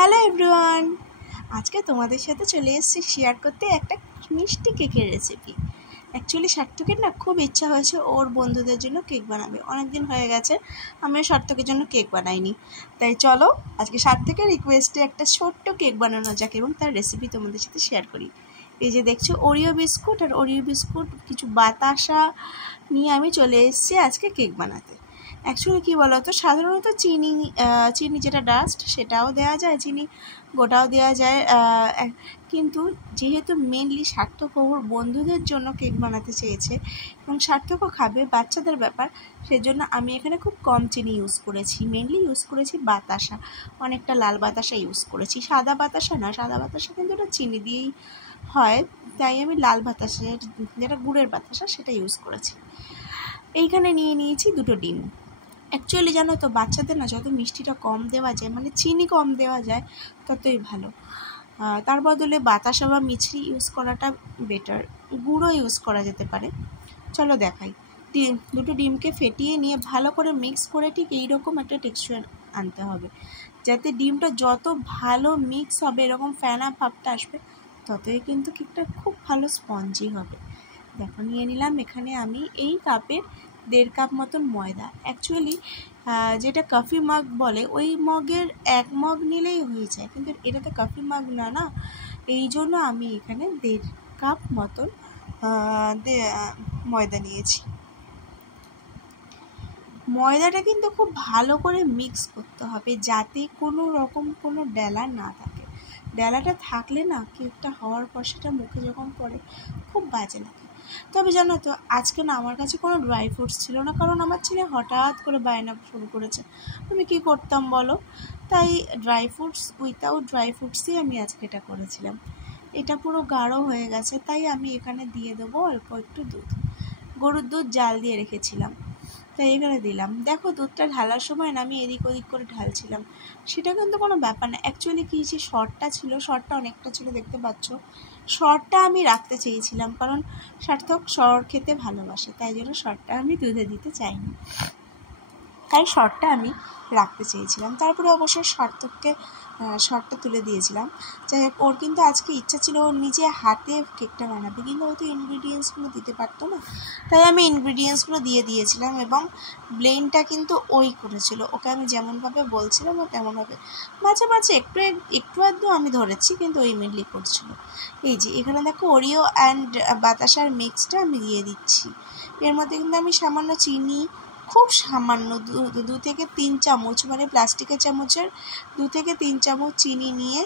Hello everyone, আজকে তোমাদের সাথে চলে এসেছি শেয়ার করতে একটা মিষ্টি কেকের রেসিপি। অ্যাকচুয়ালি সার্থকের না খুব ইচ্ছা হয়েছে ওর বন্ধুদের জন্য কেক বানাবে। অনেক দিন হয়ে গেছে আমি সার্থকের জন্য কেক বানাইনি, তাই চলো আজকে সার্থকের রিকোয়েস্টে একটা ছোট্ট কেক বানানো যাক এবং তার রেসিপি তোমাদের সাথে শেয়ার করি। এই যে দেখছো ওরিও বিস্কুট আর ওরিও বিস্কুট কিছু বাতাসা নিয়ে আমি চলে এসেছি আজকে কেক বানাতে। অ্যাকচুয়ালি কী বলো তো, সাধারণত চিনি যেটা ডাস্ট সেটাও দেওয়া যায়, চিনি গোটাও দেওয়া যায়, কিন্তু যেহেতু মেনলি সার্থক ওর বন্ধুদের জন্য কেক বানাতে চেয়েছে এবং সার্থকও খাবে, বাচ্চাদের ব্যাপার, সেজন্য আমি এখানে খুব কম চিনি ইউজ করেছি। মেনলি ইউজ করেছি বাতাসা, অনেকটা লাল বাতাসা ইউজ করেছি, সাদা বাতাসা না, সাদা বাতাসা কিন্তু ওটা চিনি দিয়েই হয়, তাই আমি লাল বাতাসা যেটা গুড়ের বাতাসা সেটা ইউজ করেছি। এইখানে নিয়ে নিয়েছি দুটো ডিম। অ্যাকচুয়ালি জানো তো, বাচ্চাদের না যত মিষ্টিটা কম দেওয়া যায়, মানে চিনি কম দেওয়া যায়, ততই ভালো। তার বদলে বাতাসা বা মিছরি ইউজ করাটা বেটার, গুঁড়ো ইউজ করা যেতে পারে। চলো দেখাই। দুটো ডিমকে ফেটিয়ে নিয়ে ভালো করে মিক্স করে ঠিক এইরকম একটা টেক্সচার আনতে হবে, যাতে ডিমটা যত ভালো মিক্স হবে, এরকম ফেনা ভাবটা আসবে, ততই কিন্তু কেকটা খুব ভালো স্পঞ্জি হবে। দেখো নিয়ে নিলাম এখানে আমি এই কাপের 1.5 কাপ মতন ময়দা। অ্যাকচুয়ালি যেটা কফি মাগ বলে ওই মগের 1 মগ নিলেই হয়ে যায়, কিন্তু এটা তো কফি মাগ না, এই জন্য আমি এখানে 1.5 কাপ মতন ময়দা নিয়েছি। ময়দাটা কিন্তু খুব ভালো করে মিক্স করতে হবে, যাতে কোনো রকম কোনো ডেলা না থাকে। ডেলাটা থাকলে না কেকটা হওয়ার পর সেটা মুখে যখন পড়ে খুব বাজে লাগে। তবে জানো তো, আজকে না আমার কাছে কোনো ড্রাই ফ্রুটস ছিল না, কারণ আমার ছেলে হঠাৎ করে বায়না শুরু করেছে। আমি কী করতাম বলো, তাই উইথাউট ড্রাই ফ্রুটসই আমি আজকে এটা করেছিলাম। এটা পুরো গাঢ় হয়ে গেছে, তাই আমি এখানে দিয়ে দেবো অল্প একটু দুধ। গরুর দুধ জাল দিয়ে রেখেছিলাম, তাই এখানে দিলাম। দেখো দুধটা ঢালার সময় না আমি এদিক ওদিক করে ঢালছিলাম, সেটা কিন্তু কোনো ব্যাপার না। অ্যাকচুয়ালি কী যে শর্টটা অনেকটা ছিল, দেখতে পাচ্ছ। শর্টটা আমি রাখতে চেয়েছিলাম, কারণ সার্থক শর্ট খেতে ভালোবাসে, তাই জন্য শর্টটা আমি দুধে দিতে চাইনি, তাই শর্টটা আমি রাখতে চেয়েছিলাম। তারপরে অবশ্য সার্থককে শর্টটা তুলে দিয়েছিলাম। যাই হোক, ওর কিন্তু আজকে ইচ্ছা ছিল ওর নিজে হাতে কেকটা বানাবে, কিন্তু ও তো ইনগ্রিডিয়েন্টসগুলো দিতে পারতো না, তাই আমি ইনগ্রিডিয়েন্টসগুলো দিয়ে দিয়েছিলাম এবং ব্লেন্ডটা কিন্তু ওই করেছিল। ওকে আমি যেমনভাবে বলছিলাম ও তেমনভাবে মাঝে মাঝে একটু আধটু আমি ধরেছি, কিন্তু ওই মেনলি করছিল। এই যে এখানে দেখো ওরিও অ্যান্ড বাতাসার মিক্সটা আমি দিয়ে দিচ্ছি। এর মধ্যে কিন্তু আমি সামান্য চিনি, খুব সামান্য 2 থেকে 3 চামচ, মানে প্লাস্টিকের চামচের 2 থেকে 3 চামচ চিনি নিয়ে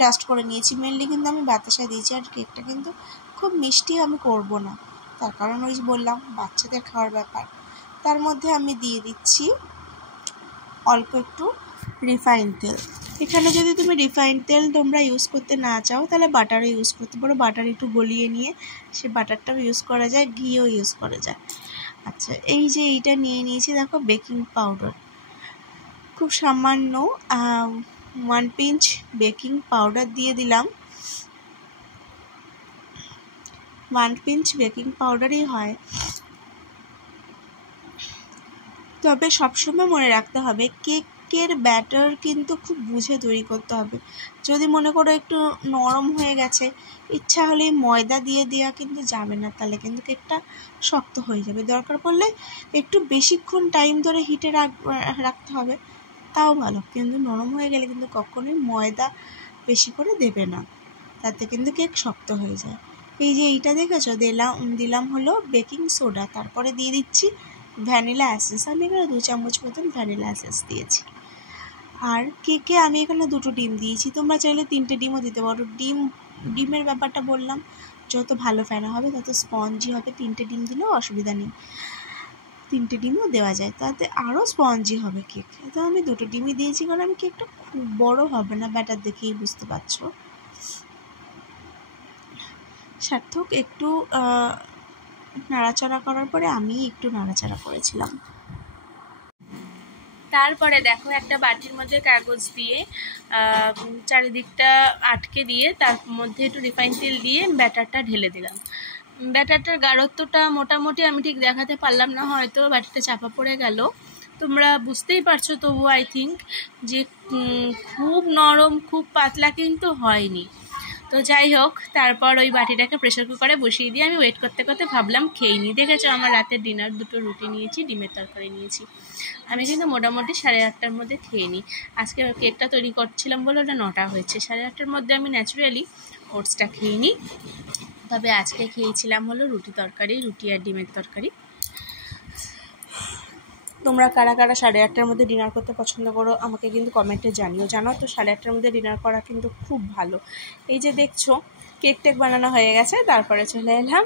ডাস্ট করে নিয়েছি। মেনলি কিন্তু আমি বাতাসা দিয়েছি, আর কেকটা কিন্তু খুব মিষ্টি আমি করব না, তার কারণ ওই বললাম বাচ্চাদের খাওয়ার ব্যাপার। তার মধ্যে আমি দিয়ে দিচ্ছি অল্প একটু রিফাইন তেল। এখানে যদি তুমি রিফাইন তেল তোমরা ইউজ করতে না চাও, তাহলে বাটারও ইউজ করতে পারো। বাটার একটু গলিয়ে নিয়ে সে বাটারটাও ইউজ করা যায়, ঘিও ইউজ করা যায়। আচ্ছা, এই যে এইটা নিয়ে নিয়েছি, দেখো বেকিং পাউডার খুব সামান্য 1 পিঞ্চ বেকিং পাউডার দিয়ে দিলাম। 1 পিঞ্চ বেকিং পাউডারই হয়, তবে সবসময় মনে রাখতে হবে কেকের ব্যাটার কিন্তু খুব বুঝে তৈরি করতে হবে। যদি মনে করো একটু নরম হয়ে গেছে, ইচ্ছা হলেই ময়দা দিয়ে দেওয়া কিন্তু যাবে না, তাহলে কিন্তু কেকটা শক্ত হয়ে যাবে। দরকার পড়লে একটু বেশিক্ষণ টাইম ধরে হিটে রাখতে হবে, তাও ভালো, কিন্তু নরম হয়ে গেলে কিন্তু কখনোই ময়দা বেশি করে দেবে না, তাতে কিন্তু কেক শক্ত হয়ে যায়। এই যে এইটা দেখেছো, দিলাম হলো বেকিং সোডা, তারপরে দিয়ে দিচ্ছি ভ্যানিলা এসেন্স। আমি এখানে 2 চামচ মতন ভ্যানিলা এসেন্স দিয়েছি। আর কেকে আমি এখানে 2টো ডিম দিয়েছি, তোমরা চাইলে 3টে ডিমও দিতে পারো। ডিমের ব্যাপারটা বললাম, যত ভালো ফেনা হবে তত স্পঞ্জি হবে। 3টে ডিম দিলেও অসুবিধা নেই, 3টে ডিমও দেওয়া যায়, তাতে আরও স্পঞ্জি হবে কেক। তো আমি 2টো ডিমই দিয়েছি, কারণ আমি কেকটা খুব বড় হবে না, ব্যাটার দেখেই বুঝতে পারছো। সার্থক একটু নাড়াচাড়া করার পরে আমি একটু নাড়াচাড়া করেছিলাম। তারপরে দেখো একটা বাটির মধ্যে কাগজ দিয়ে চারিদিকটা আটকে দিয়ে তার মধ্যে একটু রিফাইন তেল দিয়ে ব্যাটারটা ঢেলে দিলাম। ব্যাটারটার গাঢ়ত্বটা মোটামুটি আমি ঠিক দেখাতে পারলাম না, হয়তো বাটিটা চাপা পড়ে গেল, তোমরা বুঝতেই পারছো, তবু আই থিঙ্ক যে খুব নরম খুব পাতলা কিন্তু হয়নি। তো যাই হোক, তারপর ওই বাটিটাকে প্রেশার কুকারে বসিয়ে দিয়ে আমি ওয়েট করতে করতে ভাবলাম খেয়ে নিই। দেখেছো আমার রাতের ডিনার, 2টো রুটি নিয়েছি, ডিমের তরকারি নিয়েছি। আমি কিন্তু মোটামুটি 8:30টার মধ্যে খেয়ে নিই। আজকে কেকটা তৈরি করছিলাম বলে ওটা 9টা হয়েছে, 8:30টার মধ্যে আমি ন্যাচারালি ওটসটা খেয়ে নিই। তবে আজকে খেয়েছিলাম হলো রুটি আর ডিমের তরকারি। তোমরা কারা কারা 8:30টার মধ্যে ডিনার করতে পছন্দ করো আমাকে কিন্তু কমেন্টে জানিও। জানো তো 8:30টার মধ্যে ডিনার করা কিন্তু খুব ভালো। এই যে দেখছো কেক বানানো হয়ে গেছে, তারপরে চলে এলাম,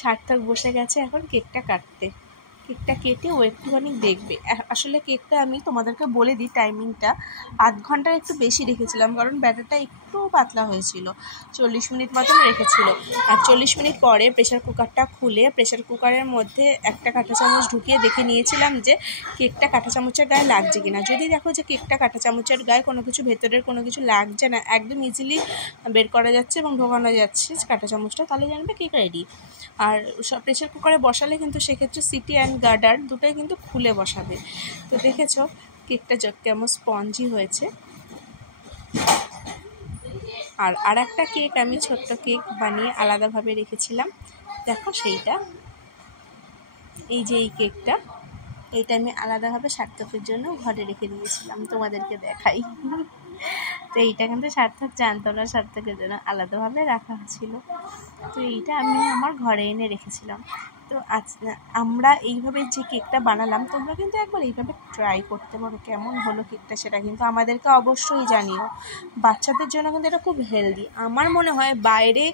সার্থক বসে গেছে এখন কেকটা কাটতে। কেকটা কেটে ও একটুখানি দেখবে। আসলে কেকটা আমি তোমাদেরকে বলে দিই টাইমিংটা, 8 ঘন্টার একটু বেশি রেখেছিলাম, কারণ ব্যাটারটা একটু পাতলা হয়েছিল। 40 মিনিট মতন রেখেছিল। আর 40 মিনিট পরে প্রেশার কুকারটা খুলে প্রেশার কুকারের মধ্যে একটা কাঁটা চামচ ঢুকিয়ে দেখে নিয়েছিলাম যে কেকটা কাঁটা চামচের গায়ে লাগছে কিনা। যদি দেখো যে কেকটা কাঁটা চামচের গায়ে কোনো কিছু, ভেতরের কোনো কিছু লাগছে না, একদম ইজিলি বের করা যাচ্ছে এবং ঢোকানো যাচ্ছে কাঁটা চামচটা, তাহলে জানবে কেক রেডি। আর প্রেশার কুকারে বসালে কিন্তু সেক্ষেত্রে সিটি অ্যান্ড গার্ডার দুটোই কিন্তু খুলে বসাবে। তো দেখেছো কেকটা কেমন স্পঞ্জি হয়েছে। আর একটা কেক আমি ছোট্ট কেক বানিয়ে আলাদাভাবে রেখেছিলাম, দেখো সেইটা। এই যে এই কেকটা, এইটা আমি আলাদাভাবে সার্থকের জন্য ঘরে রেখে দিয়েছিলাম, তোমাদেরকে দেখাই। তো এইটা কিন্তু সার্থক জানতো না, সার্থকের জন্য আলাদাভাবে রাখা ছিল। তো এইটা আমি আমার ঘরে এনে রেখেছিলাম। তো আমরা এইভাবে যে কেকটা বানালাম, তোমরা কিন্তু একবার এইভাবে ট্রাই করতে পারো কেমন হলো কেকটা, সেটা কিন্তু আমাদেরকে অবশ্যই জানিও। বাচ্চাদের জন্য কিন্তু এটা খুব হেলদি। আমার মনে হয় বাইরে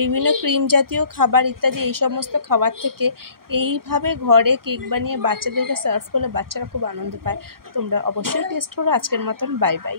বিভিন্ন ক্রিম জাতীয় খাবার ইত্যাদি এই সমস্ত খাবার থেকে এইভাবে ঘরে কেক বানিয়ে বাচ্চাদেরকে সার্ভ করলে বাচ্চারা খুব আনন্দ পায়। তোমরা অবশ্যই টেস্ট করো। আজকের মতন বাই বাই।